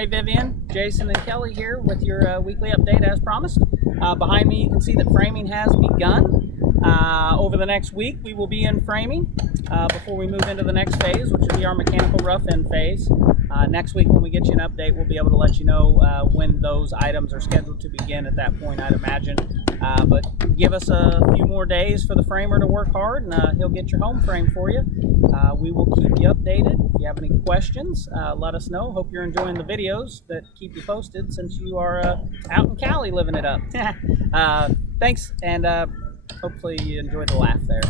Hey Vivian, Jason and Kelly here with your weekly update as promised. Behind me you can see that framing has begun. Over the next week we will be in framing before we move into the next phase, which will be our mechanical rough end phase. Next week when we get you an update, we'll be able to let you know when those items are scheduled to begin at that point, I'd imagine. But give us a few more days for the framer to work hard, and he'll get your home frame for you. We will keep you updated. If you have any questions, let us know. Hope you're enjoying the videos that keep you posted since you are out in Cali living it up. Thanks, and hopefully you enjoy the laugh there.